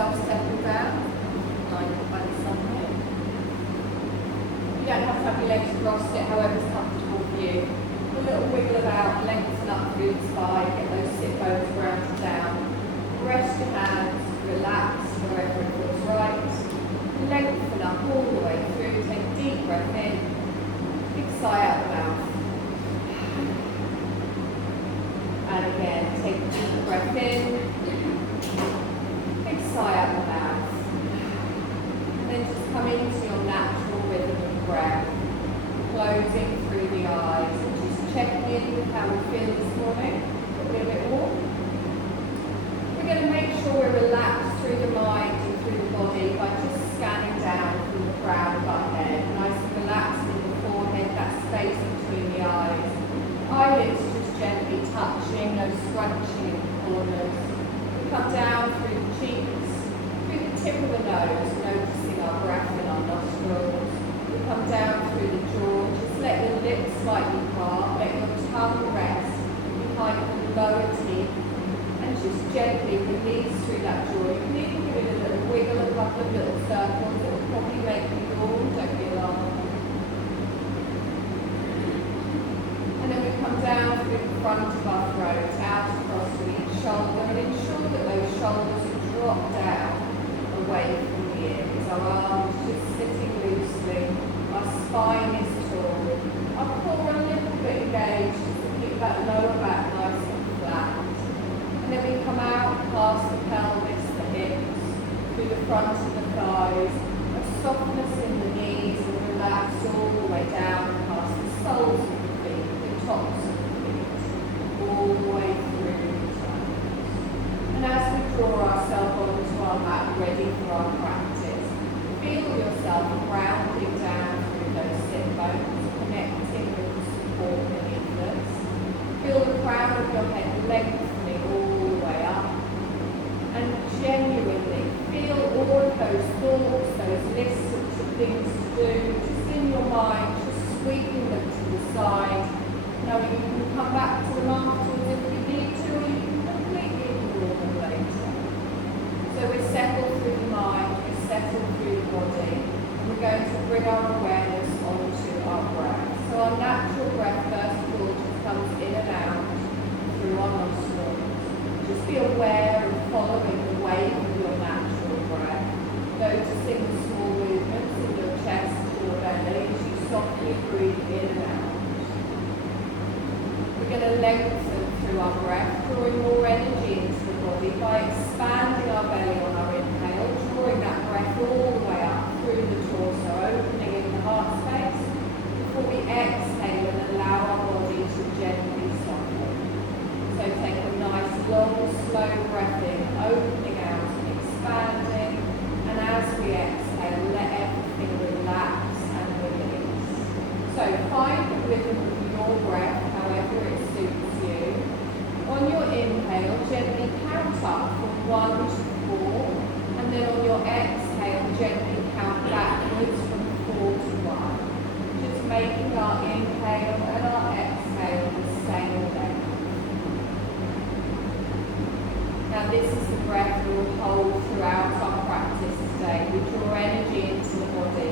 yourself settle down, lying by the sunlight. You don't have to have your legs crossed, it however's comfortable for you. A little wiggle about, lengthen up through the spine, get those sit bones grounded down. Rest your hands, relax wherever it feels right. Lengthen up all the way through, take a deep breath in, big sigh out the mouth. And again, take a deep breath in, big sigh out the mouth. And then just come into your natural rhythm of breath, closing through the eyes and just checking in with how we feel this morning, a little bit more. We're going to make sure we're relaxed through the mind and through the body by just scanning down from the crown of our head, nice and relaxed in the forehead, that space between the eyes. Eyelids just gently touching, no scrunching in the corners. We come down through the cheeks, through the tip of the nose, noticing our breath in our nostrils. We come down through the jaw, just let your lips slightly part, let your tongue rest behind the lower teeth, and just gently release through that jaw. You can even give it a little wiggle, a couple of little circles. It will probably make you yawn, don't be alarmed. And then we come down through the front of our throat, out across to each shoulder, and ensure that those shoulders drop down away from the ears. Our arms just sitting loosely, our spine is tall, our core a little bit engaged, just to keep that lower back nice and flat. And then we come out past the pelvis, the hips, through the front of the thighs, a softness in the knees, and relax all the way down past the soles of the feet, the tops of the feet, all the way through the toes. And as we draw ourselves onto our mat, ready for our practice, feel yourself grounding down through those sit bones, connecting with the support beneath us. Feel the crown of your head lengthening all the way up. And genuinely feel all of those thoughts, those lists of things to do, just in your mind, just sweeping them to the side. Now you can come back to them afterwards if you need to, or you can completely ignore them later. So we're settled through the mind, we're settled through the body, and we're going to bring our awareness onto our breath. So our natural breath, first of all, just comes in and out through our nostrils. Just be aware of following the wave of your natural breath, noticing the small movements in your chest and your belly as you softly breathe in and out. We're going to lengthen through our breath, drawing more energy into the body by expanding our belly on our inhale, drawing that breath all the way up through the torso, opening in the heart space, before we exhale and allow our body to gently soften. So take a nice long, slow breath in, opening out and expanding, and as we exhale, let everything relax and release. So find the rhythm of your breath, however it suits you. On your inhale, gently count up from 1 to 4, and then on your exhale, gently count backwards from 4 to 1. Just making our inhale and our exhale the same length. Now this is the breath we will hold throughout our practice today. We draw energy into the body.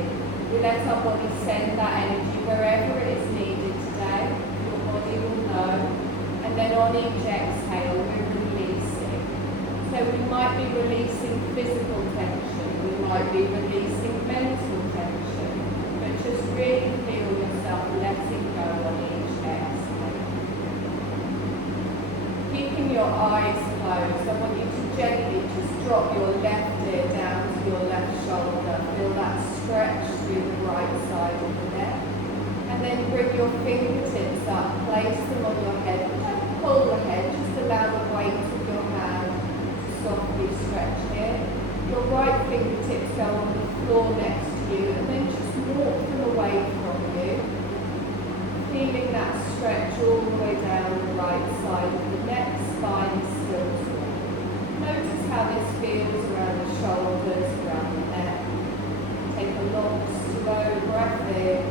We let our body send that energy wherever it is needed today. Your body will know. And then on each exhale, we're releasing. So we might be releasing physical tension. We might be releasing mental tension. But just really feel yourself letting go on each exhale. Keeping your eyes closed, I want you to gently just drop your left ear down to your left shoulder. Feel that stretch through the right side of the neck. And then bring your fingertips up, place them on your head. Don't pull the head, just allow the weight of your hand to softly stretch here. Your right fingertips go on the floor next to you, and then just walk them away from you. Feeling that stretch all the way down the right side of the neck, spine is still taut. Notice how this feels around the shoulders, around the neck. Take a long, slow breath in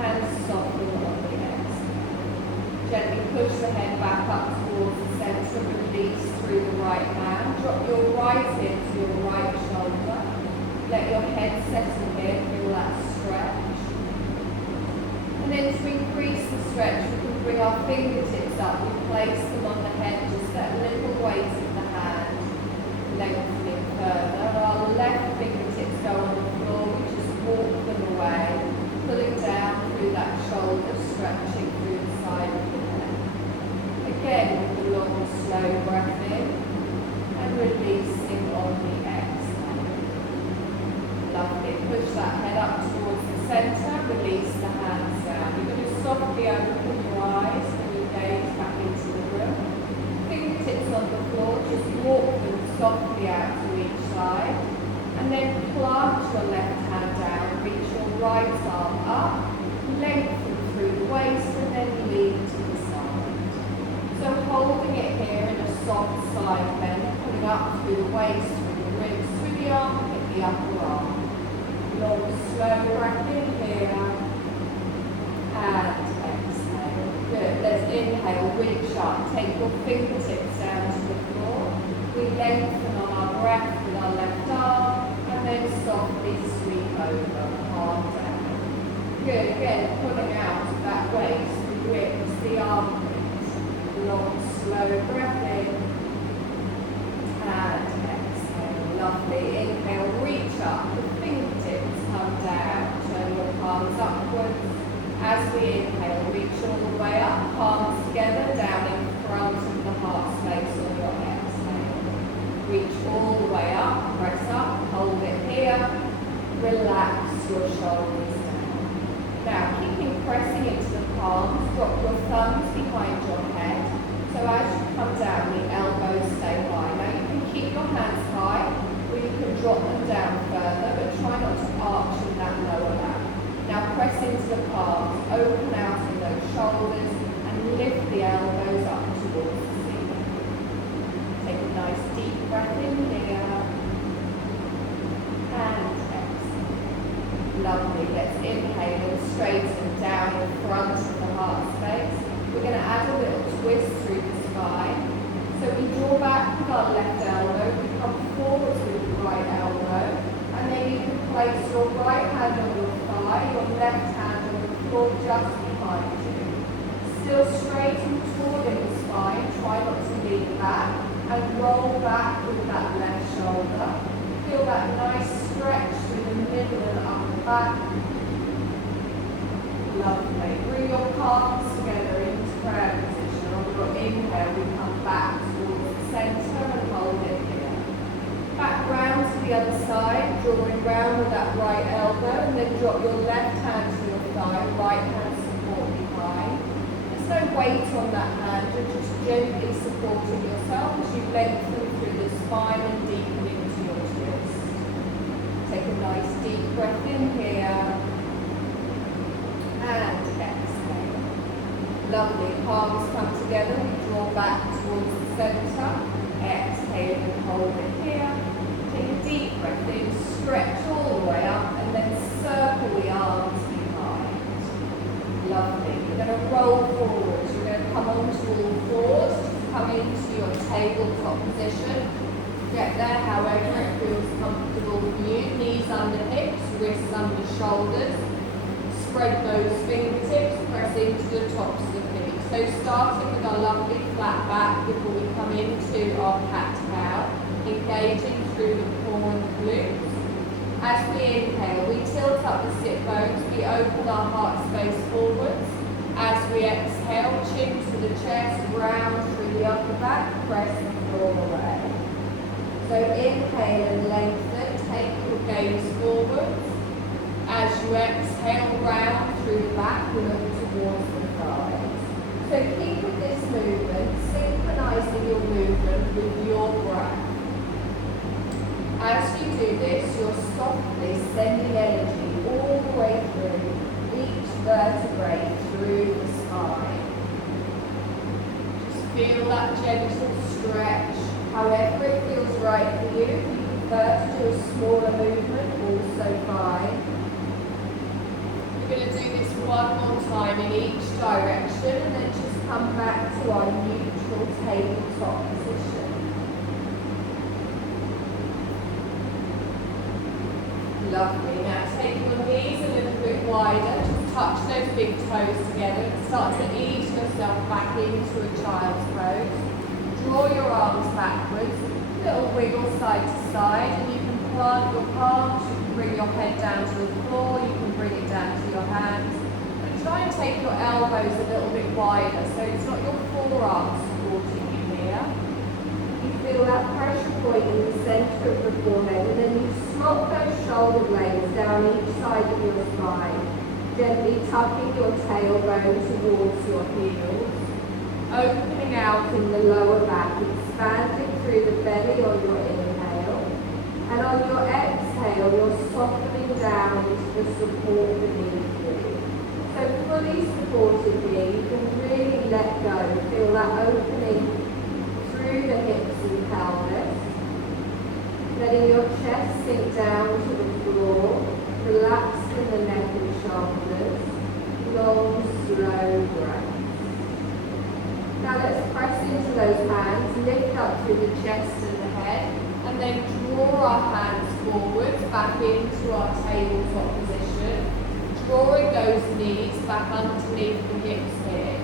and soften on the exhale. Gently push the head back up towards the centre, release through the right hand. Drop your head settle here, feel that stretch. And then to increase the stretch, we can bring our fingertips up. We place them on the head, just that little weight of the hand, lengthening further. Our left fingertips go on the floor, we just walk them away, pulling down through that shoulder, stretching through the side of the head. Again, with a long, slow breath in, and releasing on the exhale. Lovely. Push that head up towards the centre, release the hands down. You're going to softly open your eyes and your gaze back into the room. Fingertips on the floor, just walk them softly out to each side. And then plant your left hand down, reach your right arm up, lengthen through the waist, and then lean to the side. So holding it here in a soft side bend, pulling up through the waist, through the ribs, through the armpit, the upper arm. Long, slow breath in here, and exhale. Good, let's inhale, reach up, take your fingertips down to the floor. We lengthen on our breath with our left arm, and then softly sweep over, palm down. Good, again, pulling out of that waist, the ribs, the armpits. Long, slow breath in, and exhale. Lovely, inhale, reach up, the fingertips come down, turn your palms upwards. As we inhale, reach all the way up, palms together, down in front of the heart space on your exhale. Reach all the way up, press up, hold it here, relax your shoulders down. Now, keeping pressing into the palms, drop your thumbs behind your head. So as you come down, the elbows stay high. Now, you can keep your hands high, or you can drop them down further, but try not to arch in that lower back. Now press into the palms, open out in those shoulders, and lift the elbows up towards the ceiling. Take a nice deep breath in here, and exhale. Lovely, let's inhale and straighten down in front of the heart space. We're going to add a little twist through the spine. So we draw back with our left elbow, we come forwards with the right elbow, and then you can place your right hand on your thigh, your left hand on the floor just behind you. Still straight and tall in the spine, try not to lean back, and roll back with that left shoulder. Feel that nice stretch through the middle and upper back. Lovely. Bring your palms together into prayer position. On your inhale, we come back towards the centre and hold it here. Back round to the other side, drawing round with that right elbow, and then drop your left hand to your thigh, right hand support behind. There's no weight on that hand, you're just gently supporting yourself as you lengthen through the spine and deepen into your twist. Take a nice deep breath in here, and exhale. Lovely, palms come together, we draw back towards the centre, exhale and hold it here. Take a deep breath in, stretch all the way up, and then circle the arms behind. Lovely. You're going to roll forwards. You're going to come onto all fours, come into your tabletop position. Get there however it feels comfortable for you. Knees under hips, wrists under shoulders. Spread those fingertips, press into the tops of the feet. So starting with our lovely flat back before we come into our cat-cow, engaging through the core and the glutes. As we inhale, we tilt up the sit bones, we open our heart space forwards. As we exhale, chin to the chest, round through the upper back, press the floor away. So inhale and lengthen, take your gaze forwards. As you exhale, round through the back, we look towards the thighs. So keep with this movement, synchronizing your movement with your breath. As you do this, you're softly sending energy all the way through each vertebrae, through the spine. Just feel that gentle stretch. However it feels right for you, if you prefer to do a smaller movement, also fine. We're going to do this one more time in each direction and then just come back to our neutral tabletop position. Lovely. Now take your knees a little bit wider, just touch those big toes together and start to ease yourself back into a child's pose. Draw your arms backwards, little wiggle side to side, and you can plant your palms, you can bring your head down to the floor, you can bring it down to your hands. And try and take your elbows a little bit wider so it's not your forearms supporting you here. You feel that pressure point in the centre of the forehead, and then you slot those shoulder blades down each side of your spine, gently tucking your tailbone towards your heels, opening out in the lower back, expanding through the belly on your inhale, and on your exhale you're softening down into the support beneath you. So fully supported here, you can really let go, feel that opening through the hips and pelvis, letting your chest sink down to the floor, relaxing the neck and shoulders, long, slow breaths. Now let's press into those hands, lift up through the chest and the head, and then draw our hands forwards back into our tabletop position, drawing those knees back underneath the hips here.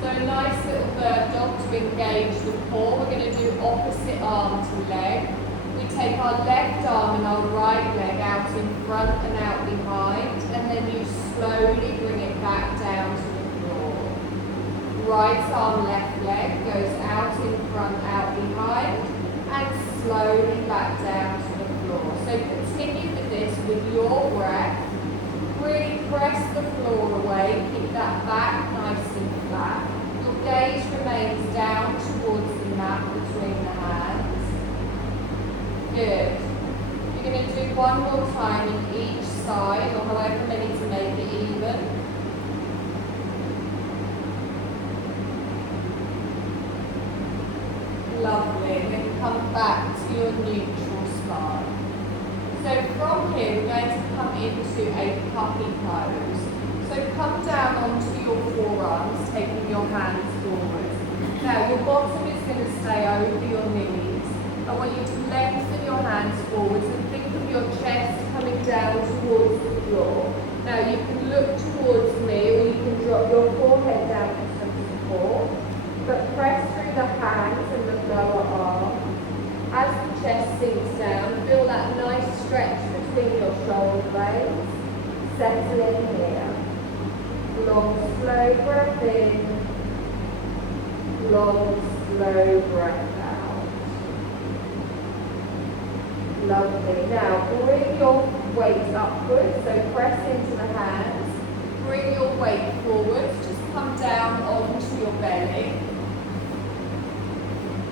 So a nice little bird dog to engage the core. We're going to do opposite arm to leg. We take our left arm and our right leg out in front and out behind, and then you slowly bring it back down to the floor. Right arm, left leg goes out in front, out behind, and slowly back down to the floor. So continue with this with your breath. Really press the floor away, keep that back nice and flat. Your gaze remains down towards the mat between the hands. Good. You're going to do one more time in each side, or however many to make it even. Lovely. And then come back to your neutral spine. So from here, we're going to come into a puppy pose. So come down onto your forearms, taking your hands forward. Now your bottom is going to stay over your knees. I want you to lengthen your hands forwards and think of your chest coming down towards the floor. Now you can look towards me, or you can drop your forehead down for some support, but press through the hands and the lower arm. As the chest sinks down, feel that nice stretch between your shoulder blades. Settle in here. Long, slow breath in. Long, slow breath out. Lovely. Now, bring your weight upwards, so press into the hands. Bring your weight forwards, just come down onto your belly.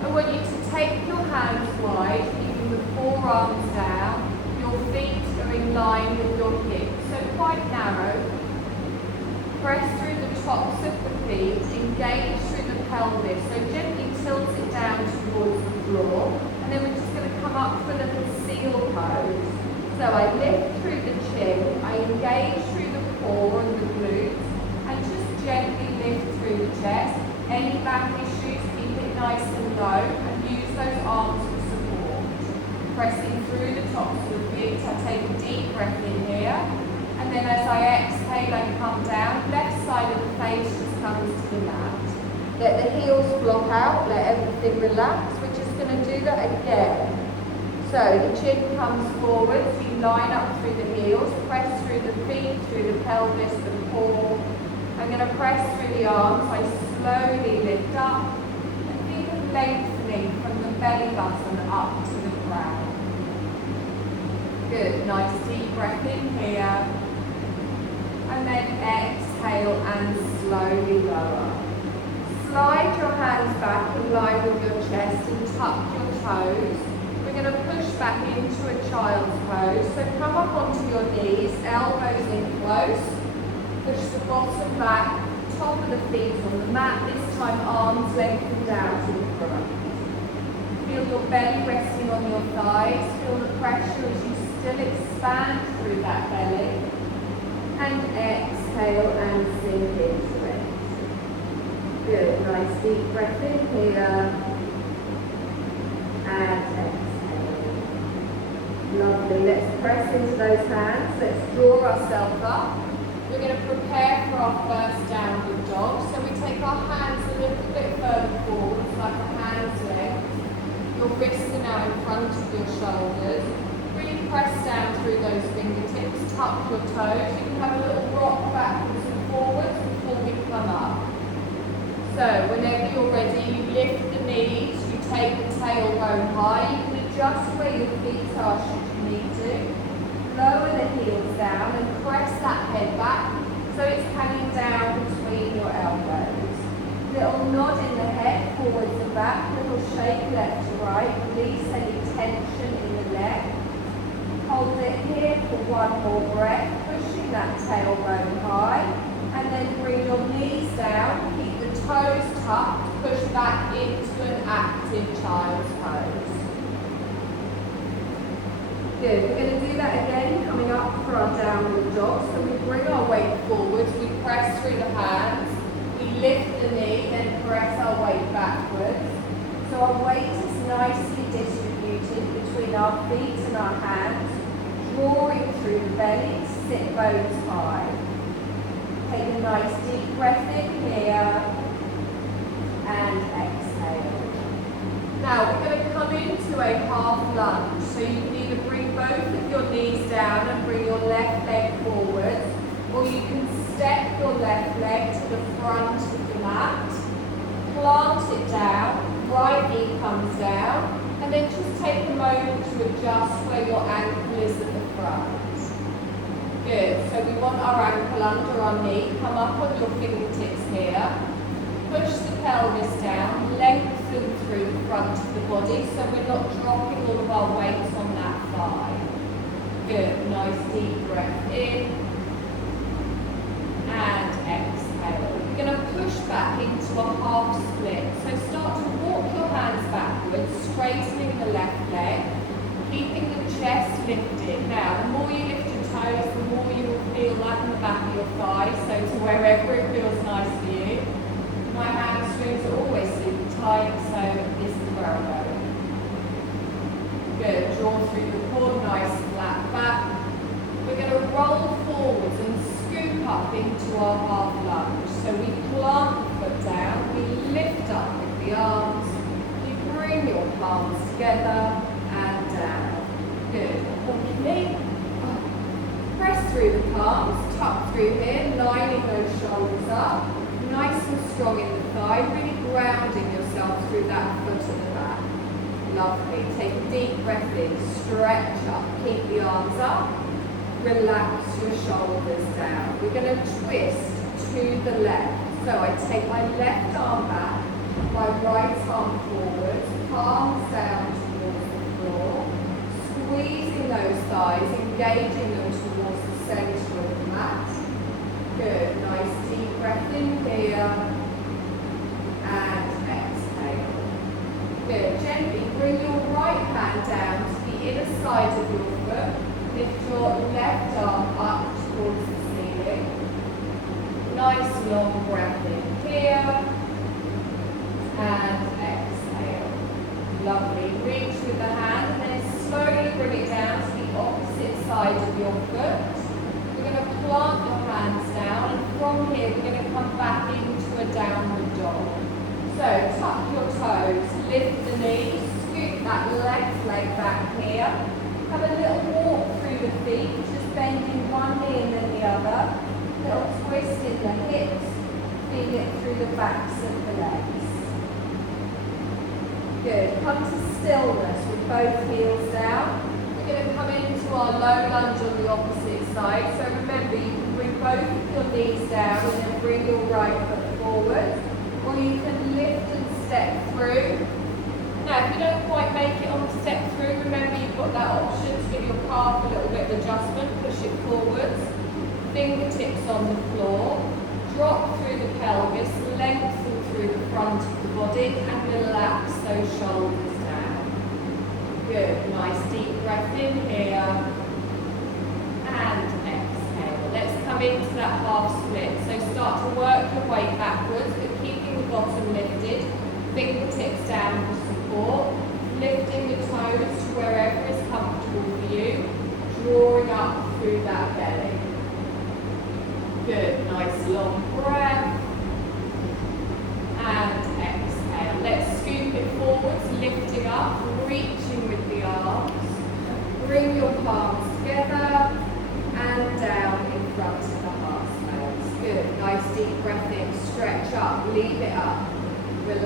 I want you to take your hands wide, keeping the forearms down. Your feet are in line with your hips, so quite narrow. Press through the tops of the feet, engage through the pelvis, so gently tilt it down towards the floor. And then we're just going to come up to a little seal pose. So I lift through the chin, I engage through the core and the glutes, and just gently lift through the chest. Any back issues, keep it nice and low, and use those arms for support. Pressing through the tops of the feet, I take a deep breath in here, and then as I exhale, I come down. Left side of the face just comes to the mat. Let the heels block out, let everything relax. We're just going to do that again. So the chin comes forward, so you line up through the heels, press through the feet, through the pelvis, the core. I'm going to press through the arms. I slowly lift up and think of lengthening from the belly button up to the ground. Good. Nice deep breath in here. And then exhale and slowly lower. Slide your hands back in line with your chest and tuck your toes. We're going to push back into a child's pose. So come up onto your knees, elbows in close. Push the bottom back, top of the feet on the mat. This time arms lengthened out to the front. Feel your belly resting on your thighs. Feel the pressure as you still expand through that belly. And exhale and sink into it. Good. Nice deep breath in here. And exhale. Lovely. Let's press into those hands. Let's draw ourselves up. We're going to prepare for our first downward dog. So we take our hands a little bit further forward, like a hand's length. Your wrists are now in front of your shoulders. Really press down through those fingertips. Tuck your toes. You can have a little rock backwards and forwards before we come up. So whenever you're ready, you lift the knees. You take the tailbone high. You can adjust where your feet are should you need to. Lower the heels down and press that head back so it's hanging down between your elbows. Little nod in the head, forwards and back. Little shake left to right. Release any tension in the neck. Hold it here for one more breath, pushing that tailbone high. And then bring your knees down. Keep the toes tucked. Push back into an active child's pose. Good, we're going to do that again, coming up for our downward dog. So we bring our weight forwards, we press through the hands, we lift the knee, then press our weight backwards. So our weight is nicely distributed between our feet and our hands, drawing through the belly, sit bones high. Take a nice deep breath in here, and exhale. Now we're going to come into a half lunge. So you can either bring both of your knees down and bring your left leg forward, or you can step your left leg to the front of the mat, plant it down, right knee comes down, and then just take a moment to adjust where your ankle is at the front. Good, so we want our ankle under our knee, come up on your fingertips here, push the pelvis down, lengthen through the front of the body so we're not dropping all of our weight on that thigh. Good, nice deep breath in and exhale. We're going to push back into a half split. So start to walk your hands backwards, straightening the left leg, keeping the chest lifted. Now, the more you lift your toes, the more you will feel that in the back of your thigh, so to wherever it feels nice for you. My hamstrings are always super tight, so this is where I'm going. Good, draw through the core, nice flat back. We're going to roll forwards and scoop up into our half lunge. So we plant the foot down, we lift up with the arms, you bring your palms together and down. Good, walk knee. Press through the palms, tuck through here, lining those shoulders up. Nice and strong in the thigh, really grounding yourself through that foot at the back. Lovely. Take a deep breath in, stretch up, keep the arms up, relax your shoulders down. We're going to twist to the left. So I take my left arm back, my right arm forward, palms down towards the floor, squeezing those thighs, engaging them towards the centre of the mat. Good, nice deep breath in here and exhale. Good, gently bring your right hand down to the inner side of your foot. Lift your left arm up towards the ceiling. Nice long breath in here and exhale. Lovely, reach with the hand and then slowly bring it down to the opposite side of your foot. We're going to plant your hands down, and from here we're going to come back into a downward dog. So tuck your toes, lift the knees, scoop that left leg back here. Have a little walk through the feet, just bending one knee and then the other. Little twist in the hips, feel it through the backs of the legs. Good, come to stillness with both heels down. We're going to come into our low lunge on the opposite side. So remember, you can bring both of your knees down and then bring your right foot forward. Or you can lift and step through. Now, if you don't quite make it on the step through, remember you've got that option to give your calf a little bit of adjustment. Push it forwards. Fingertips on the floor. Drop through the pelvis, lengthen through the front of the body, and relax those shoulders down. Good, nice deep breath in here, and exhale. Let's come into that half split. So start to work your way backwards, but keeping the bottom lifted, fingertips down for support, lifting the toes to wherever is comfortable for you.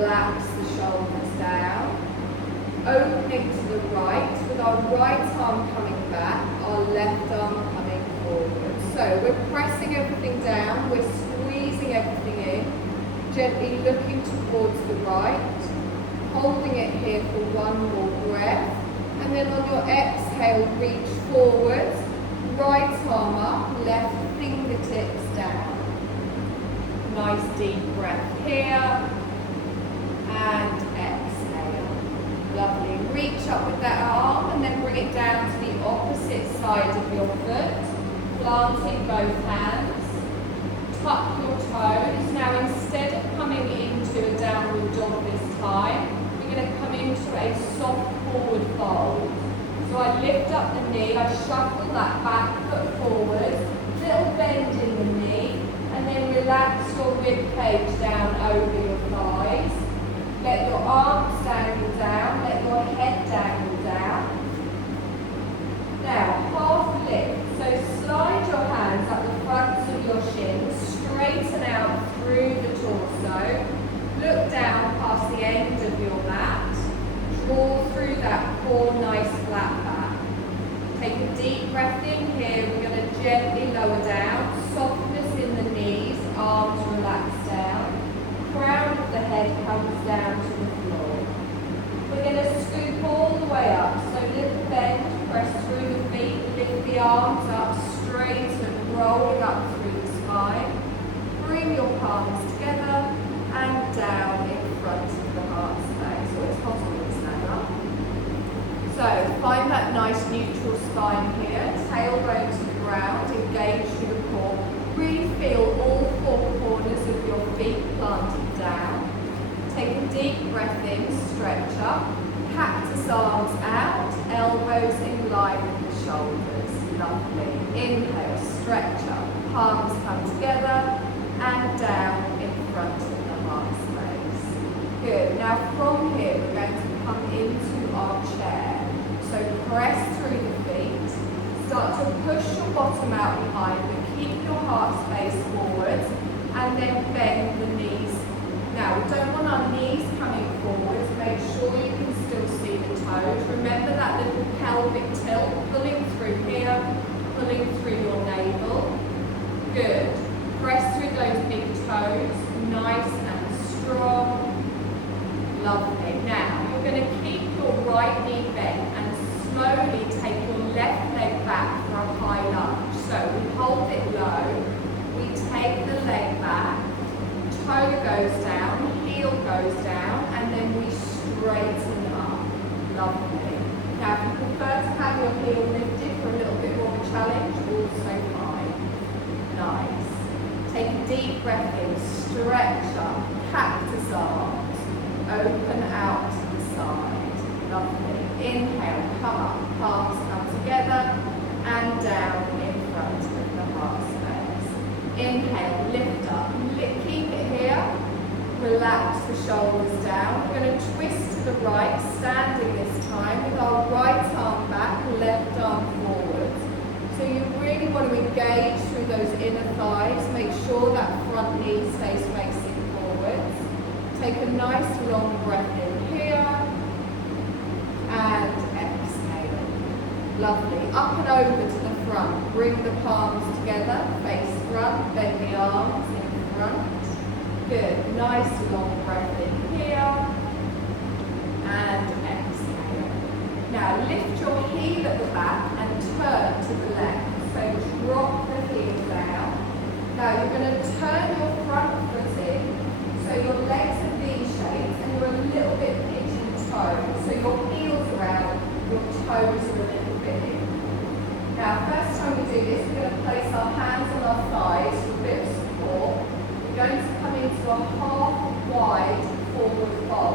relax the shoulders down. Opening to the right, with our right arm coming back, our left arm coming forward. So we're pressing everything down, we're squeezing everything in, gently looking towards the right, holding it here for one more breath, and then on your exhale, reach forward, right arm up, left fingertips down. Nice deep breath here, and exhale. Lovely. Reach up with that arm and then bring it down to the opposite side of your foot, planting both hands. Tuck your toes. Now instead of coming into a downward dog this time, we're going to come into a soft forward fold. So I lift up the knee, I shuffle that back foot forward, little bend in the knee, and then relax your rib cage down over your thighs. Let your arms dangle down, let your head dangle down. Now, half lift. So slide your hands up the fronts of your shins, straighten out through the torso. Look down past the end of your mat. Draw through that core, nice flat back. Take a deep breath in here. We're going to gently lower down. Softness in the knees, arms relax down. Crown of the head comes down to the floor. We're going to scoop all the way up. So little bend, press through the feet, lift the arms up, straighten, rolling up through the spine. Bring your palms together and down in front of the heart space. So it's possible to stand up. So find that nice neutral spine here. Tailbone to the ground, engage through the core. Really feel all four corners of your feet planted down. Take a deep breath in, stretch up. Cactus arms out, elbows in line with the shoulders. Lovely. Inhale, stretch up. Palms come together and down in front of the heart space. Good. Now from here we're going to come into our chair. So press through the feet. Start to push your bottom out behind, but keep your heart space forwards, and then bend the knees. Now, we don't want our knees coming forwards. Make sure you can still see the toes. Remember that little pelvic tilt, pulling through here, pulling through your navel. Good. Press through those big toes, nice and strong. Lovely. Now, you're going to keep your right knee bent and slowly take your left leg back for a high lunge. So we hold it low, we take the leg back, toe goes down, heel goes down, and then we straighten up. Lovely. Now if you prefer to have your heel lifted for a little bit more of a challenge, also fine. Nice. Take a deep breath in, stretch up, cactus arms, open out to the side. Lovely. Inhale, come up, palms come together, and down in front of the heart space. Inhale, lift up, keep it here. Relax the shoulders down. We're going to twist to the right, standing this time with our right arm back, left arm forward. So you really want to engage through those inner thighs. Make sure that front knee stays facing forwards. Take a nice long breath in here. And exhale. Lovely. Up and over to the front. Bring the palms together, face front, bend the arms in front. Good. Nice long breath in here. And exhale. Now lift your heel at the back and turn to the left. So drop the heel down. Now you're going to turn your front foot in. So your legs are V-shaped and you're a little bit pigeon-toed. So your heels are out, your toes are a little bit in. Now first time we do this, we're going to place our hands on our thighs for a bit of support. We're going to come into a half wide forward fold.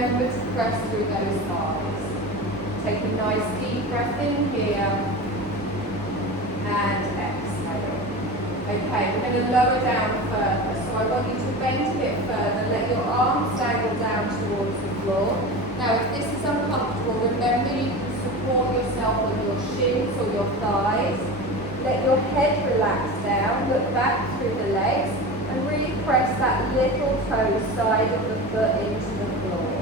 remember to press through those thighs. Take a nice deep breath in here and exhale. Okay, we're going to lower down further. So I want you to bend a bit further. Let your arms dangle down towards the floor. Now, if this is uncomfortable, remember you can support yourself on your shins or your thighs. Let your head relax down. Look back through the legs and really press that little toe side of the foot into the floor.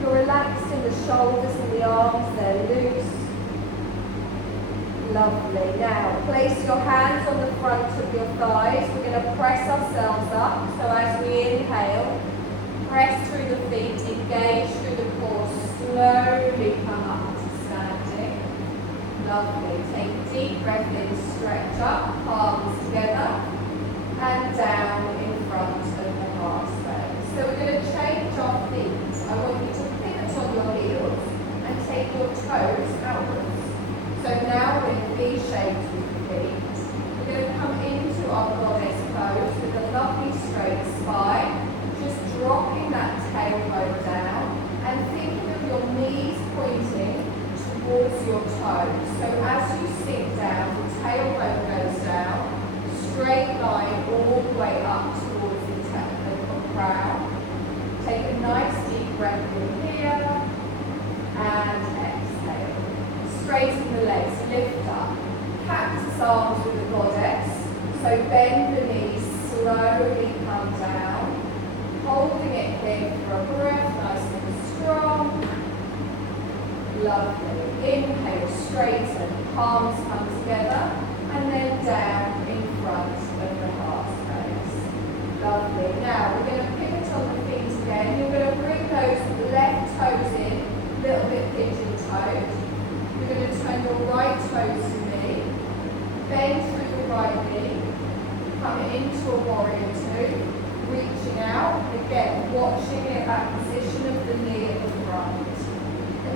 You're relaxed in the shoulders and the arms. They're loose. Lovely. Now, place your hands on the front of your thighs. We're going to press ourselves up. So as we inhale, press through the feet, engage through the core, slowly come up to standing. Lovely. Take a deep breath in, stretch up, palms together, and down in front of the heart space. So we're going to change our feet. I want you to pivot on your heels and take your toes outwards. So now we're in V shapes with the feet. We're going to come into our goddess pose with a lovely straight spine, just dropping that tailbone down and thinking of your knees pointing towards your toes. So as you sink down, the tailbone goes down, straight line all the way up towards the crown. Take a nice deep breath in here and exhale. Straighten the legs, lift up. Cactus arms with the goddess. So bend the knees, slowly come down. Holding it here for a breath, nice and strong. Lovely. Inhale, straighten, palms come together, and then down in front of the heart space. Lovely. Now we're going to pivot on the feet again. You're going to bring those left toes in, a little bit pigeon-toed. You're going to turn your right toes to me, bend through the right knee, come into a warrior two, reaching out, again watching it at position of the knee at the front.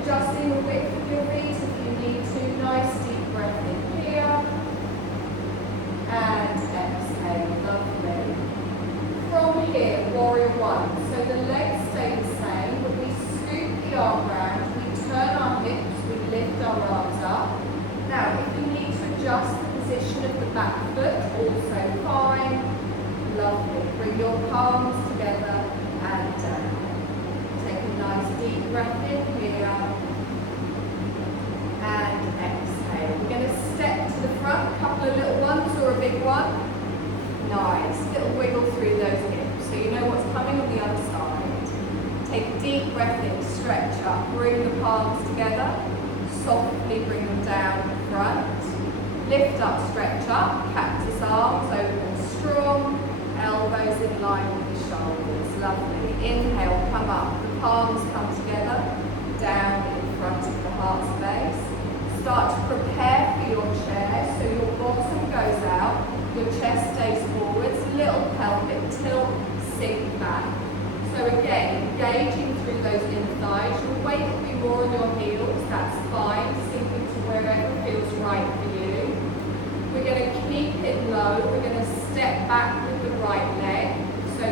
Adjusting the width of your feet if you need to, nice deep breath in here, and exhale, lovely. From here, warrior one, so the legs stay the same, but we scoop the arm round, we turn our hips, we lift our arms up. Now, if you need to adjust the position of the back foot, also fine. Lovely. Bring your palms together and down. Take a nice deep breath in here. And exhale. We're going to step to the front, a couple of little ones or a big one. Nice. Little wiggle through those hips so you know what's coming on the other side. Take a deep breath in, stretch up, bring the palms together. Softly bring them down in front. Lift up, stretch up, cactus arms, open strong, elbows in line with the shoulders. Lovely. Inhale, come up, the palms come together, down in front of the heart space. Start to prepare for your chair, so your bottom goes out, your chest stays forwards, little pelvic tilt, sink back. So again, engaging through those inner thighs. Your weight will be more on your heels, that's fine, sinking to wherever feels right for you. We're going to keep it low, we're going to step back with the right leg. So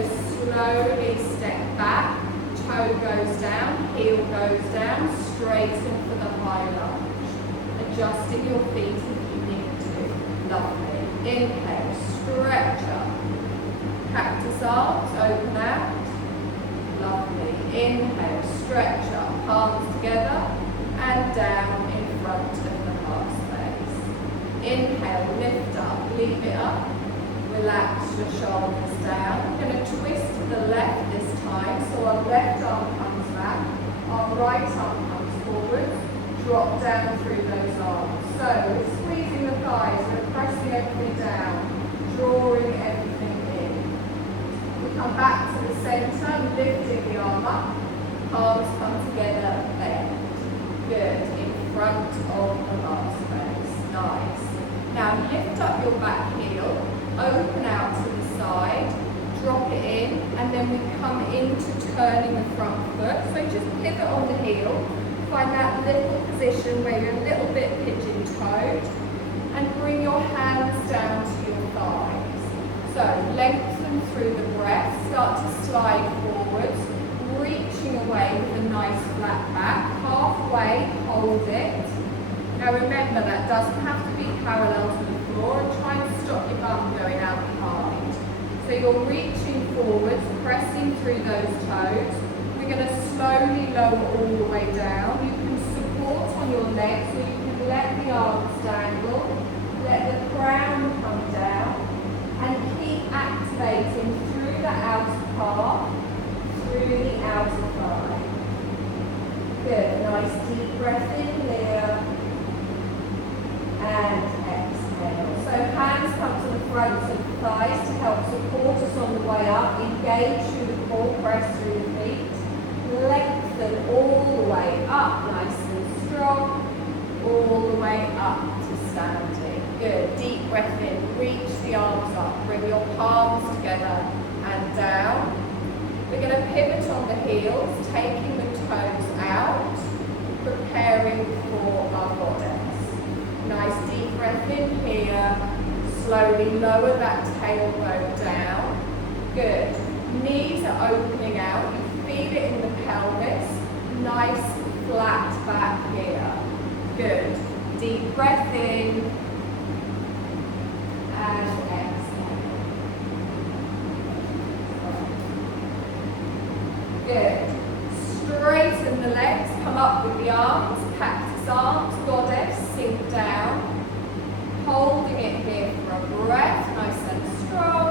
slowly step back, toe goes down, heel goes down, straighten for the high lunge. Adjusting your feet if you need to. Lovely. Inhale, stretch up. Cactus arms, open out. Lovely. Inhale, stretch up, palms together and down in front of the heart space. Inhale, lift up, leave it up. Relax your shoulders down. We're going to twist to the left this time. So our left arm comes back, our right arm comes forward. Drop down through those arms. So we're squeezing the thighs, we're pressing everything down, drawing everything in. We come back to the centre, lifting the arm up, palms come together, bend. Good, in front of the heart space. Nice. Now lift up your back heel, open out to the side, drop it in, and then we come into turning the front foot. So just pivot on the heel, find that little position where you're a little bit pigeon-toed, and bring your hands down to your thighs. So lengthen through the breath, start to slide forwards, reaching away with a Now remember, that doesn't have to be parallel to the floor, and try and stop your bum going out behind. So you're reaching forwards, pressing through those toes. We're going to slowly lower all the way down. You can support on your legs, so you can let the arms dangle, let the crown come down, and keep activating through the outer calf, through the outer thigh. Good, nice deep breath in here, and exhale. So hands come to the fronts of the thighs to help support us on the way up. Engage through the core, press through the feet. Lengthen all the way up, nice and strong, all the way up to standing. Good, deep breath in, reach the arms up, bring your palms together and down. We're going to pivot on the heels, taking the toes out, preparing for our goddess. Nice deep breath in here, slowly lower that tailbone down. Good, knees are opening out, you feel it in the pelvis, nice flat back here. Good, deep breath in, and exhale. Good. Straighten the legs, come up with the arms, cactus arms, goddess, sink down. Holding it here for a breath, nice and strong.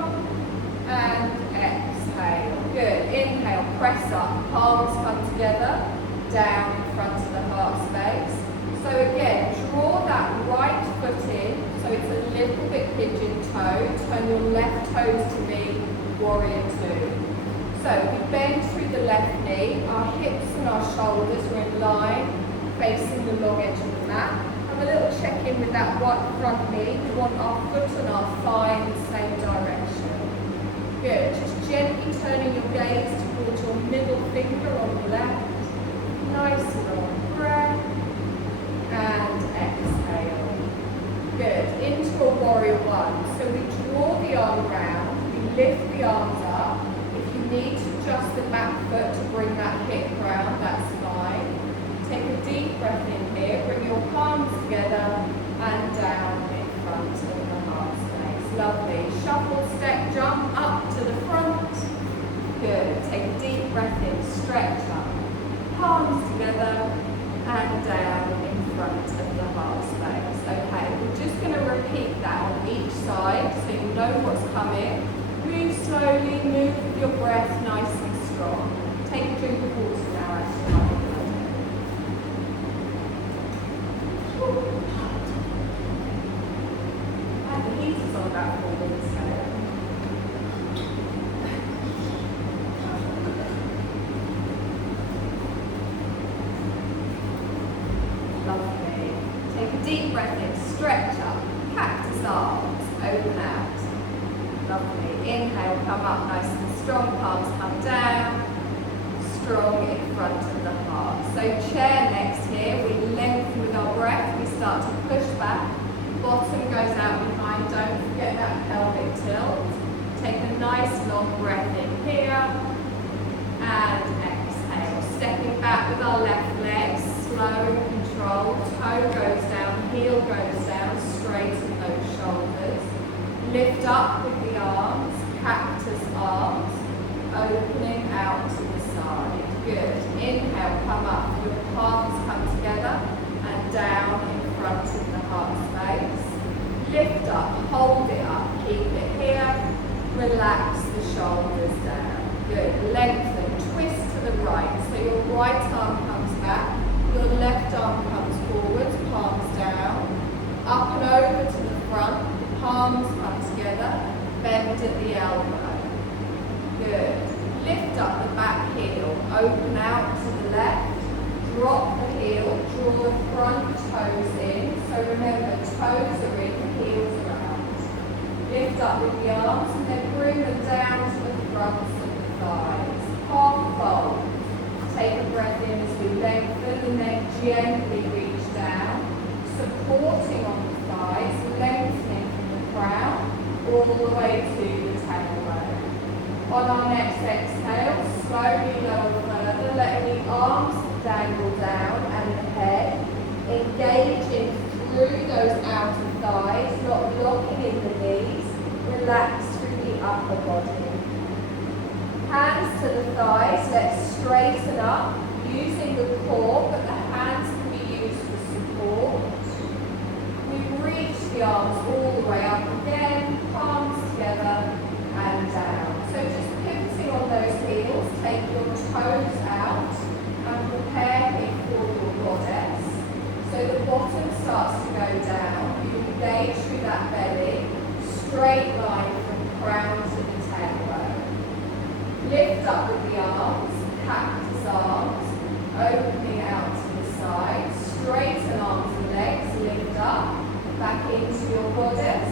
And exhale. Good. Inhale, press up, palms come together, down in front of the heart space. So again, draw that right foot in, so it's a little bit pigeon toe. Turn your left toes to me, warrior two. So we bend through the left knee, our hips and our shoulders are in line, facing the long edge of the mat. Have a little check in with that front knee. We want our foot and our thigh in the same direction. Good, just gently turning your gaze towards your middle finger on the left. Nice long breath. And exhale. Good. Into a warrior one. So we draw the arm round, we lift the arms up. If you need to adjust the back foot to bring that hip round, that's fine. Take a deep breath in here, bring your palms together and down in front of the heart space. Lovely. Shuffle, step, jump up to the front. Good. Take a deep breath in, stretch up. Palms together and down in front of the heart space. Okay, we're just going to repeat that on each side so you know what's coming. Move slowly, move with your breath nice and strong. Take a drink of water now, actually. And the heater's on about 4 minutes ago. Lovely. Take a deep breath in, stretch up, cactus arms, open out. Lovely. Inhale, come up nice and strong, palms come down, strong in front of the heart. So chair next here, we lengthen with our breath, we start to push back, bottom goes out behind, don't forget that pelvic tilt. Take a nice long breath in here, and exhale. Stepping back with our left leg, slow and controlled, toe goes down, heel goes down, straighten those shoulders. Lift up with the arms, cactus arms, opening out to the side. Good. Inhale, come up, your palms come together and down in front of the heart space. Lift up, hold it up, keep it here. Relax the shoulders down. Good. Lengthen, twist to the right. So your right arm comes back, your left arm comes forwards, palms down. Up and over to the front. Palms come together, bend at the elbow. Good. Lift up the back heel, open out to the left, drop the heel, draw the front toes in. So remember, toes are in, heels are out. Lift up with the arms and then bring them down to the fronts of the thighs. Half fold. Take a breath in as we lengthen and then gently reach down, supporting on the thighs, lengthening crown all the way to the tailbone. On our next exhale, slowly lower further, letting the arms dangle down and the head. Engaging through those outer thighs, not locking in the knees. Relax through the upper body. Hands to the thighs, let's straighten up using the core, but the hands can be used for support. We reach the arms all the way up again, palms together and down. So just pivoting on those heels, take your toes out and prepare it for your goddess. So the bottom starts to go down. You engage through that belly, straight line from crown to the tailbone. Lift up with the arms, cactus arms, opening out to the side. Straighten arms and legs, lift up, back into your goddess,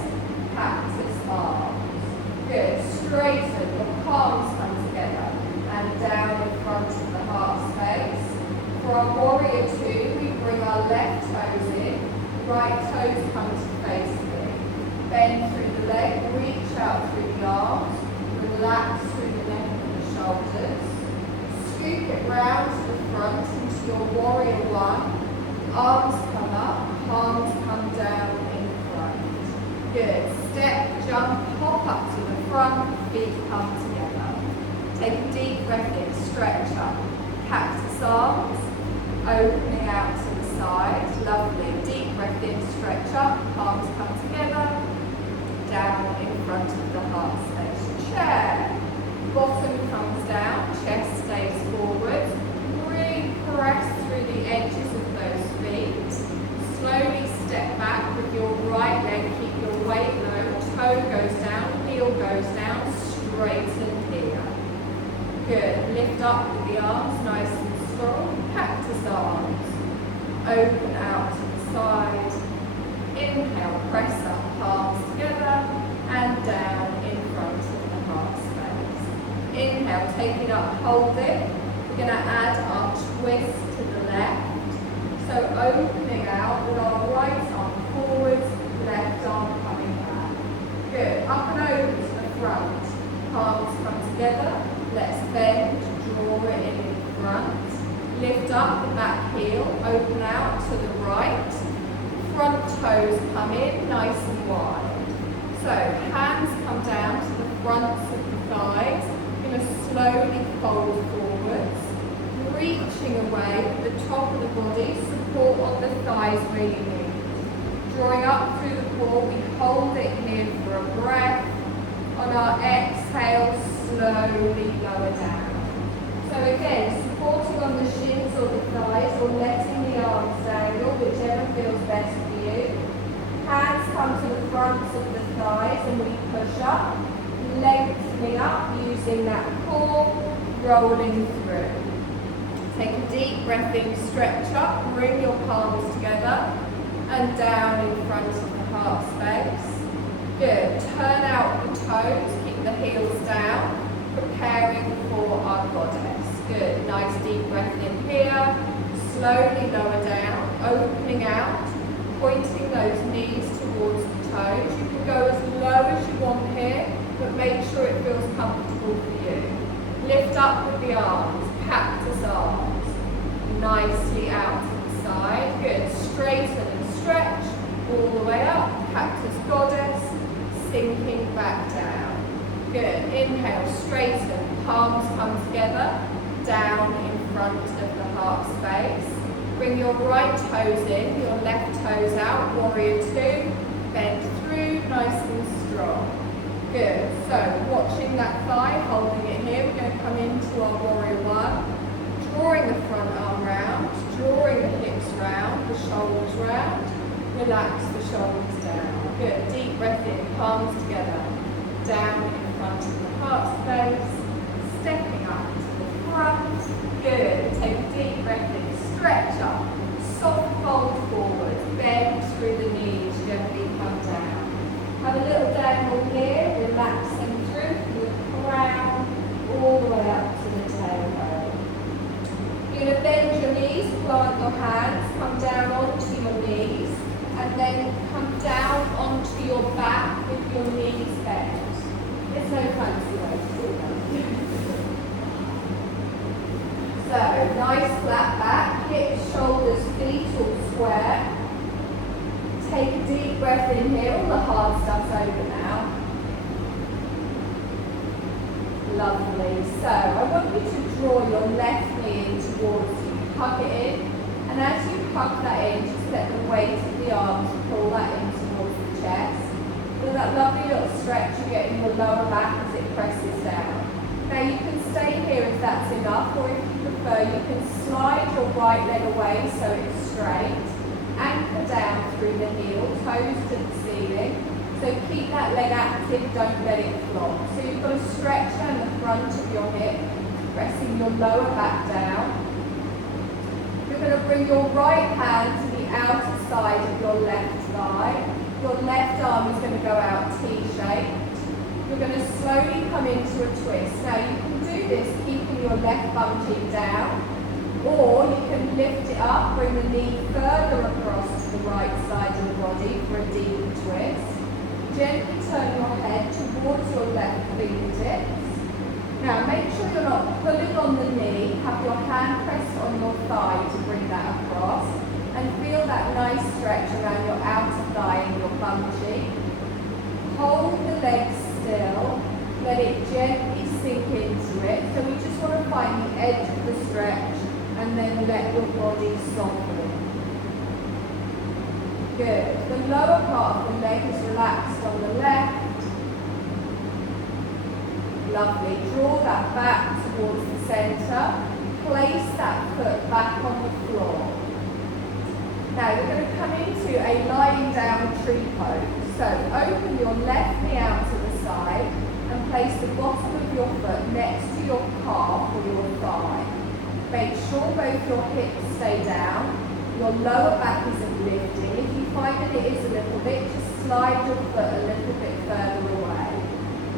cactus arms. Good, straighten, your palms come together and down in front of the heart space. For our warrior two, we bring our left toes in, right toes come to face in. Bend through the leg, reach out through the arms, relax through the neck and the shoulders. Scoop it round to the front into your warrior one. Arms come up, palms come down in front. Good. Step, jump, hop up to the front, feet come together. Take a deep breath in, stretch up. Cactus arms, opening out to the side. Lovely. Deep breath in, stretch up, palms come together. Down in front of the heart space. Chair. Bottom comes down, chest stays forward. Really press through the edges of those feet. Slowly step back with your right leg, keep your weight low. Toe goes down, heel goes down, straighten here. Good. Lift up with the arms, nice and strong. Cactus arms. Open out to the side. Inhale, press up, palms together, and down in front of the heart space. Inhale, take it up, hold it. We're going to add our twist to the left. So opening out with our right arm forwards, left arm coming back. Good. Up and over to the front. Palms come together. Let's bend, draw it in front. Lift up the back heel, open out to the right. Front toes come in, nice and wide. So hands come down to the fronts of the thighs. You're going to slowly fold forwards. Reaching away with the top of the body, support on the thighs where you need. Drawing up through the core, we hold it here for a breath. On our exhale, slowly lower down. So again, supporting on the shins or the thighs or letting the arms dangle, whichever feels best for you. Hands come to the fronts of the thighs and we push up, lengthening up using that core, rolling through. Take a deep breath in, stretch up, bring your palms together and down in front of the heart space. Good. Turn out the toes, keep the heels down, preparing for our goddess. Good. Nice deep breath in here. Slowly lower down, opening out, pointing those knees towards the toes. You can go as low as you want here, but make sure it feels comfortable for you. Lift up with the arms, cactus arms. Nicely out to the side. Good. Straighten and stretch all the way up. Cactus goddess. Sinking back down. Good. Inhale, straighten. Palms come together. Down in front of the heart space. Bring your right toes in, your left toes out. Warrior two. Bend through, nice and strong. Good. So, watching that thigh, holding it here. We're going to come into our warrior one. Drawing the front arm round, drawing the hips round, the shoulders round. Relax the shoulders down. Good. Deep breath in, palms together. Down in front of the heart space. Stepping up to the front. Good. Take a deep breath in, stretch up. Soft fold forward. Bend through the knees, gently come down. Have a little dangle here, relaxing through the crown all the way up to the tailbone. You're going to bend your knees, plant your hands, come down onto your knees, and then come down onto your back with your knees bent. There's no fancy way to do that. So, nice flat back, hips, shoulders, feet all square. in here. All the hard stuff's over now. Lovely. So I want you to draw your left knee in towards you. Hug it in. And as you hug that in, just let the weight of the arms pull that in towards the chest. Feel that lovely little stretch you get in your lower back as it presses down. Now you can stay here if that's enough, or if you prefer, you can slide your right leg away so it's straight. Anchor down through the heel, toes to the ceiling. So keep that leg active, don't let it flop. So you've got to stretch down the front of your hip, pressing your lower back down. You're going to bring your right hand to the outer side of your left thigh. Your left arm is going to go out T-shaped. You're going to slowly come into a twist. Now you can do this keeping your left bum cheek down, or you can lift it up, bring the knee further across to the right side of the body for a deeper twist. Gently turn your head towards your left fingertips. Now make sure you're not pulling on the knee, have your hand pressed on your thigh to bring that across, and feel that nice stretch around your outer thigh and your bum cheek. Hold the legs still, let it gently sink into it. So we just want to find the edge of the stretch and then let your body soften. Good. The lower part of the leg is relaxed on the left. Lovely. Draw that back towards the centre. Place that foot back on the floor. Now we're going to come into a lying down tree pose. So open your left knee out to the side and place the bottom of your foot next to your calf or your thigh. Make sure both your hips stay down. Your lower back isn't lifting. If you find that it is a little bit, just slide your foot a little bit further away.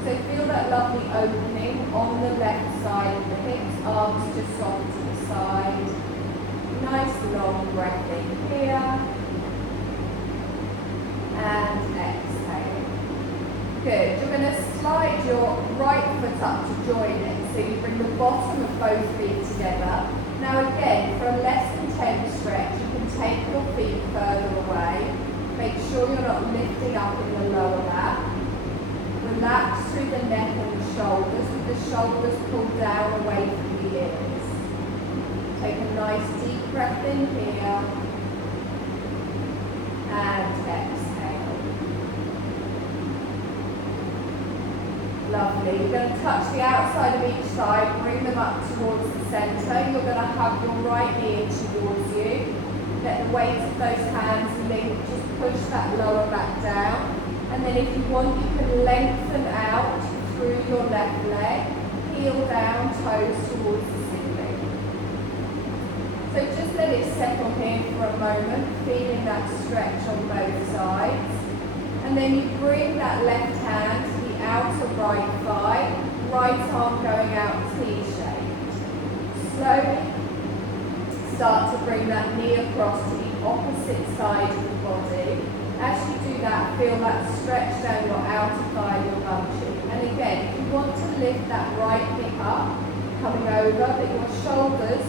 So feel that lovely opening on the left side of the hips, arms just on to the side. Nice long breath in here. And exhale. Good. You're going to slide your right foot up to join it. So you bring the bottom of both feet together. Now again, for a less intense stretch, you can take your feet further away. Make sure you're not lifting up in the lower back. Relax through the neck and the shoulders, with the shoulders pulled down away from the ears. Take a nice deep breath in here. And exhale. Lovely. You're going to touch the outside of each side, bring them up towards the centre. You're going to hug your right knee in towards you. Let the weight of those hands link, just push that lower back down. And then if you want, you can lengthen out through your left leg, heel down, toes towards the ceiling. So just let it settle here for a moment, feeling that stretch on both sides. And then you bring that left hand to the outer right thigh, right arm going out T-shaped. Slowly start to bring that knee across to the opposite side of the body. As you do that, feel that stretch down your outer thigh, your bum cheek. And again, if you want to lift that right hip up, coming over, but your shoulders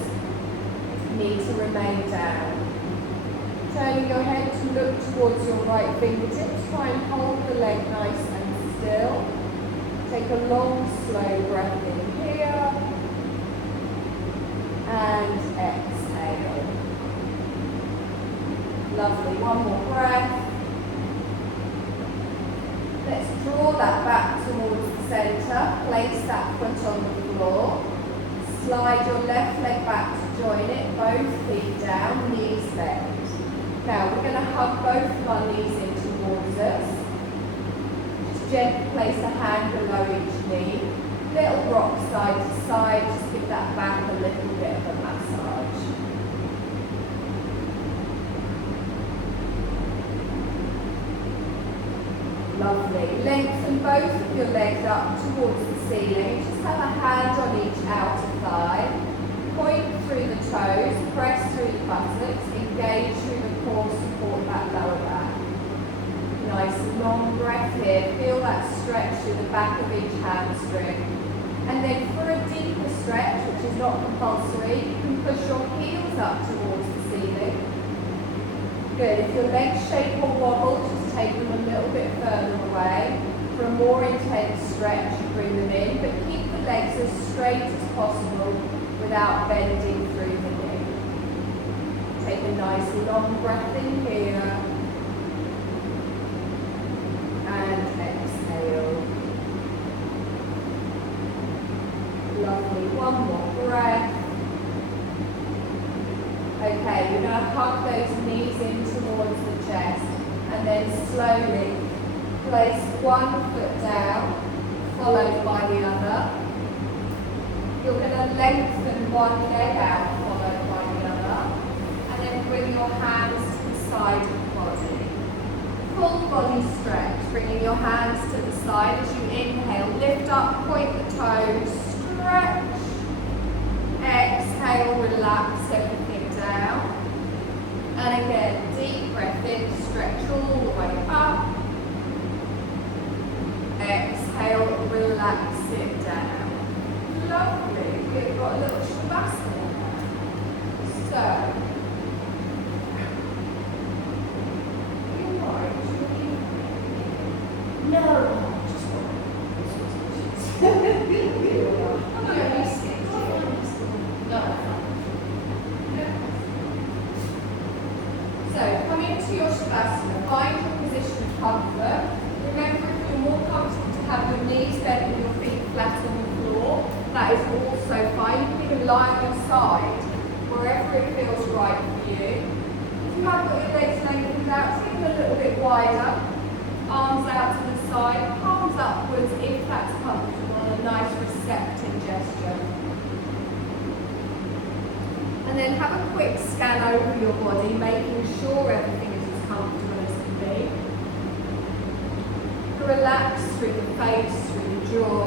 need to remain down. Turning your head to look towards your right fingertips. Try and hold the leg nice and still. Take a long, slow breath in here. And exhale. Lovely. One more breath. Let's draw that back towards the centre. Place that foot on the floor. Slide your left leg back to join it. Both feet down, knees bent. Now we're going to hug both of our knees in towards us. Just gently place a hand below each knee. Little rock side to side. Just give that back a little bit of a massage. Lovely. Lengthen both of your legs up towards the ceiling. Just have a hand on each outer thigh. Point through the toes, press through the buttocks, engage through the core, support that lower back. Nice long breath here. Feel that stretch through the back of each hamstring. And then for a deeper stretch, which is not compulsory, you can push your heels up towards the ceiling. Good. If your legs shake or wobble, just take them a little bit further away. For a more intense stretch, you bring them in, but keep the legs as straight as possible without bending through the knee. Take a nice long breath in here. And exhale. Lovely. One more breath. Okay, you're going to hug those knees in towards the chest and then slowly place one foot down, followed by the other. You're going to lengthen one leg out, followed by the other, and then bring your hands to the side of the body. Full body stretch, bringing your hands to the side as you inhale. Lift up, point the toes, stretch. Exhale, relax everything down. And again, deep breath in, stretch all the way up. Exhale, relax it down. Lovely. We've got a little shavasana now. So, you right? No. So, come into your shavasana. Find your position of comfort. Remember, if you're more comfortable to have your knees bent and your feet flat on the floor, that is also fine. You can even lie on your side, wherever it feels right for you. If you have got your legs lengthened out, take them a little bit wider. Arms out to the side, palms upwards if that's comfortable, a nice receptive gesture. And then have a quick scan over your body, making sure everything is as comfortable as can be. Relax through the face, through the jaw.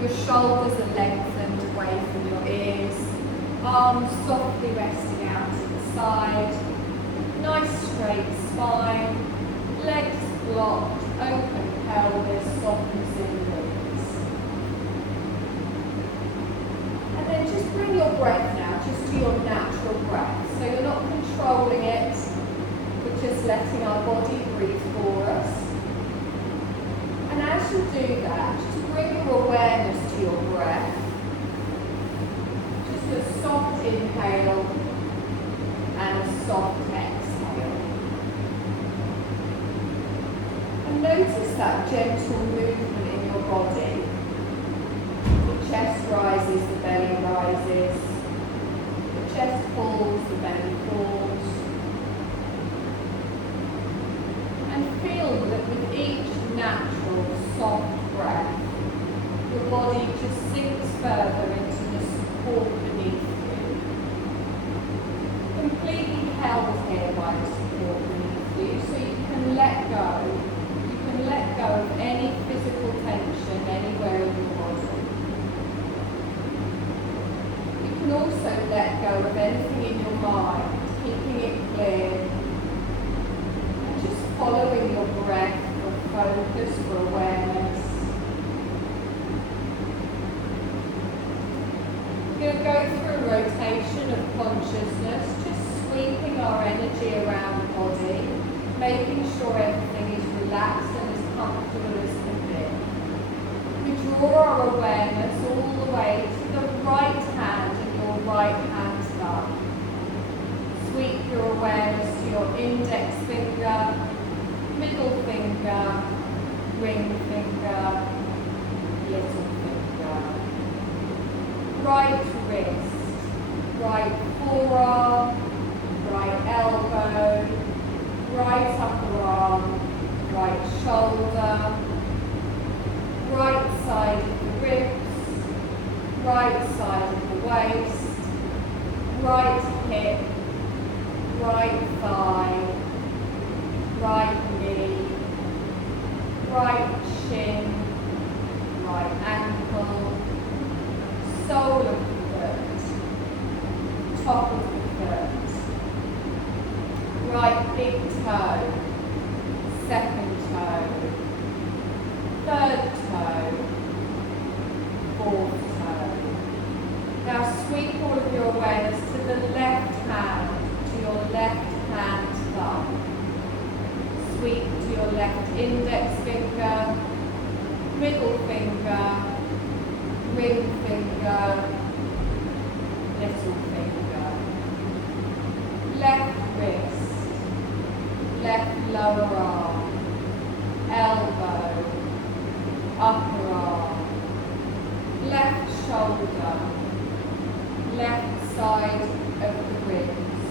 Your shoulders are lengthened away from your ears. Arms softly resting out to the side. Nice straight spine. Legs blocked, open pelvis, softness in the knees. And then just bring your breath now, just to your natural breath. So you're not controlling it, we're just letting our body breathe for us. And as you do that, just bring your awareness to your breath. Just a soft inhale and a soft exhale. And notice that gentle movement in your body. The chest rises, the belly rises. The chest falls, the belly falls. And feel that with each natural, soft breath, your body just sinks further into the support beneath you. Completely held here by the support beneath you, so you can let go. You can let go of any physical tension anywhere in your body. You can also let go of anything in your mind, keeping it clear. And just following your breath for focus, for awareness. We're going to go through a rotation of consciousness, just sweeping our energy around the body, making sure everything is relaxed and as comfortable as can be. We draw our awareness all the way to the right hand and your right hand thumb. Sweep your awareness to your index finger, middle finger, ring finger, little finger. Right wrist, right forearm, right elbow, right upper arm, right shoulder, right side of the ribs, right side of the waist, right hip, right thigh, right knee, right shin, right ankle, sole of the foot, top of the foot, right big toe, second toe, third toe, fourth toe. Now sweep all of your awareness to the left hand, to your left hand thumb. Sweep to your index finger, middle finger, ring finger, little finger. Left wrist, left lower arm, elbow, upper arm, left shoulder, left side of the ribs,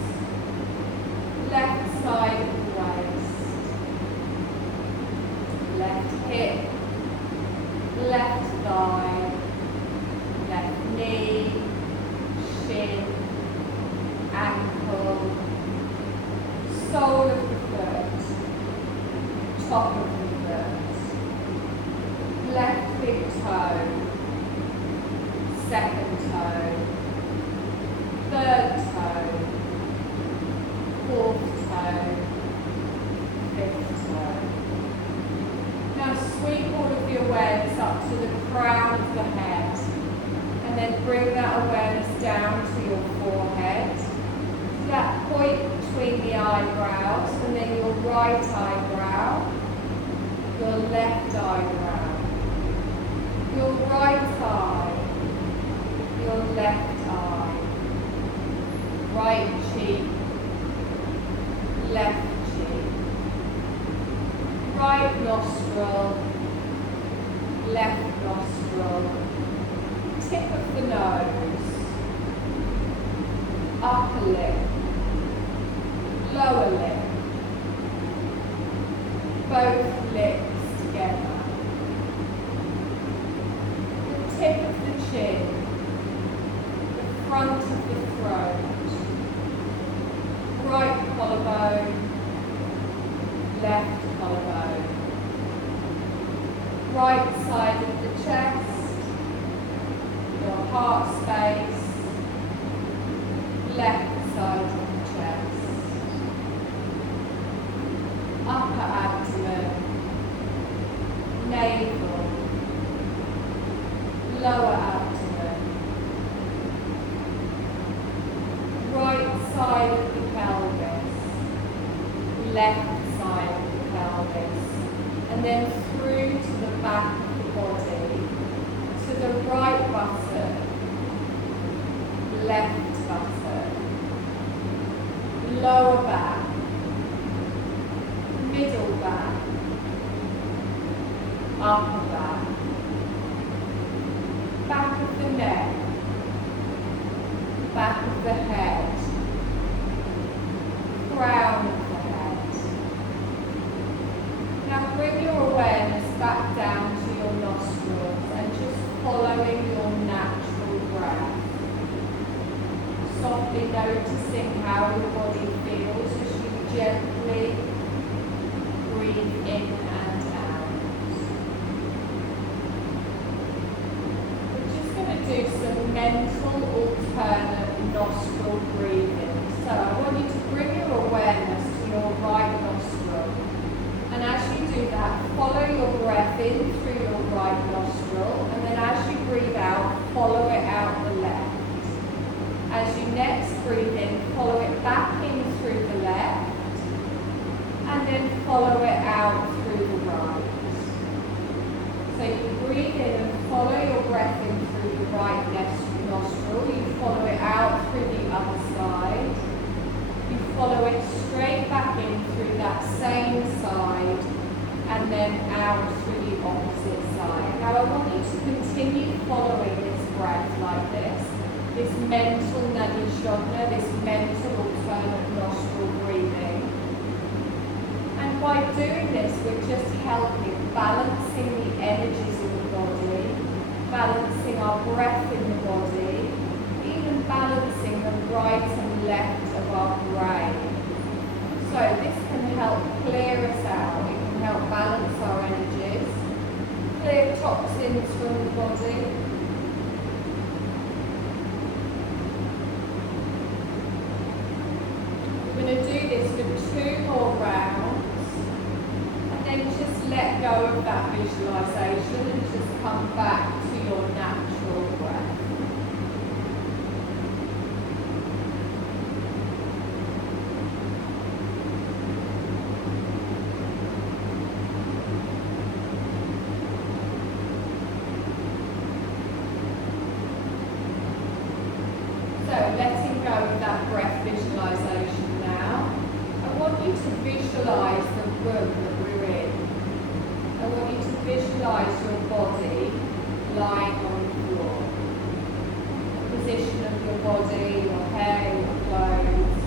left side of the waist, left hip, left thigh, left knee, shin, ankle, sole of the foot, top of the foot, left big toe, second toe, third toe, fourth toe, fifth toe. Now sweep all of the awareness up to the crown of the head, and then bring that awareness down to your forehead, to that point between the eyebrows, and then your right eyebrow, your left eyebrow, your right eye, your left eye, right cheek, left cheek, right nostril, left nostril, tip of the nose, upper lip, lower lip, both lips together, the tip of the chin, the front of the throat, right collarbone, left collarbone, right side of the chest, your heart space, left side of the chest, upper abdomen, navel, lower abdomen, right side of the pelvis, left side of the pelvis, and then through to the back of the body, to the right buttock, left buttock, lower back, middle back, upper back, back of the neck, back of the head, crown of the head. Now bring your awareness back down to your nostrils and just following your natural breath. Softly noticing how your body feels as you gently breathe in and out. We're just going to do some mental alternate nostril breathing. So I want you to bring your awareness to your right nostril. And as you do that, follow your breath in through your right nostril, and then as you breathe out, follow it out the left. As you next breathe in, follow it back in through the left, and then follow it out through the right. So you breathe in and follow your breath in through the right nostril, you follow it out through the other side, you follow it straight back in through that same side, and then out through the opposite side. Now I want you to continue following this breath like this mental nadi shodhana, this mental alternate nostril breathing. And by doing this, we're just helping, balancing the energies in the body, balancing our breath in the body, even balancing the right and left of our brain. So this can help clear us out, it can help balance our energies, clear toxins from the body. We're going to do this for 2 more rounds, and then just let go of that visualization and just come back to your natural breath. visualization now. I want you to visualize the room that we're in. I want you to visualize your body lying on the floor. The position of your body, your hair, your clothes.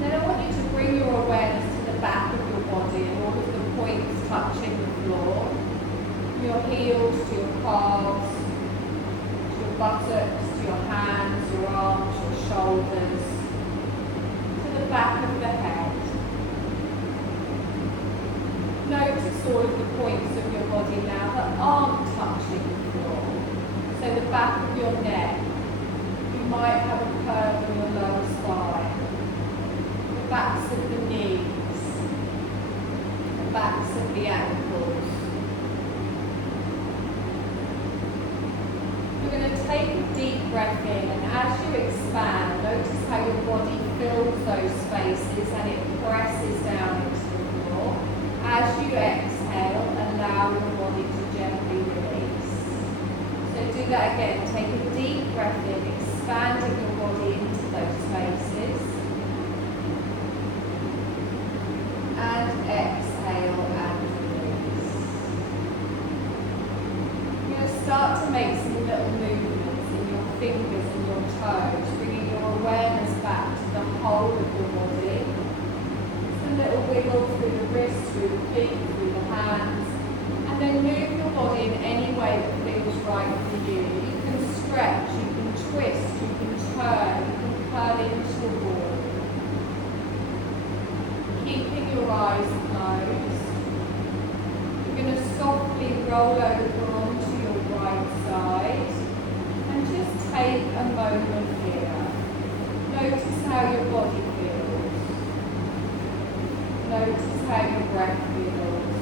Then I want you to bring your awareness to the back of your body and all of the points touching the floor. Your heels to your calves, to your buttocks, to your hands, your arms, your shoulders, to the back of the head. Notice all of the points of your body now that aren't touching the floor. So the back of your neck, you might have a curve in your lower spine. The backs of the knees, the backs of the ankles. You're going to take a deep breath in, and as you expand, notice how your body fills those spaces and it presses down into the floor. As you exhale, allow your body to gently release. So do that again. Take a deep breath in, expanding your body into those spaces. And exhale and release. You're going to start to make some little movements in your fingers and your toes, bringing your awareness back to the whole of your body. Just a little wiggle through the wrists, through the feet, through the hands, and then move your body in any way that feels right for you. You can stretch, you can twist, you can turn, you can curl into a ball. Keeping your eyes closed. You're going to softly roll over onto your right side and just take a moment here. Notice how your body feels. Notice how your breath feels.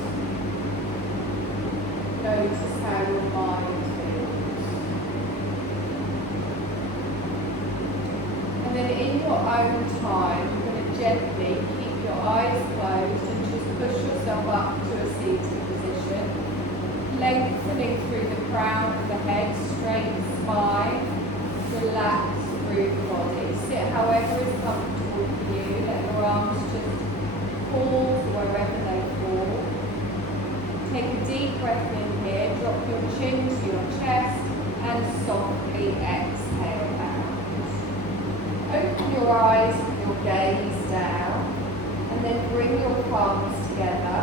Notice how your mind feels. And then in your own time, you're going to gently keep your eyes closed and just push yourself up to a seated position. Lengthening through the crown of the head, straight spine, relax through the body. Sit however is comfortable for you. Let your arms just fall wherever they fall. Take a deep breath in here, drop your chin to your chest and softly exhale out. Open your eyes with your gaze down and then bring your palms together.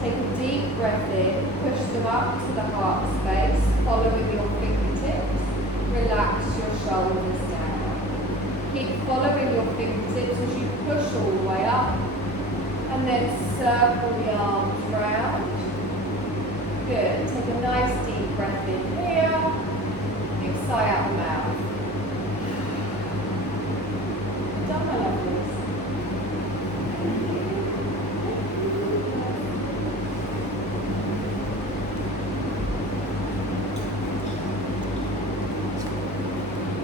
Take a deep breath in, push them up to the heart space, following your fingertips. Relax your shoulders down. Keep following your fingertips as you push all the way up. And then circle the arms round. Good. Take a nice deep breath in here. Big sigh out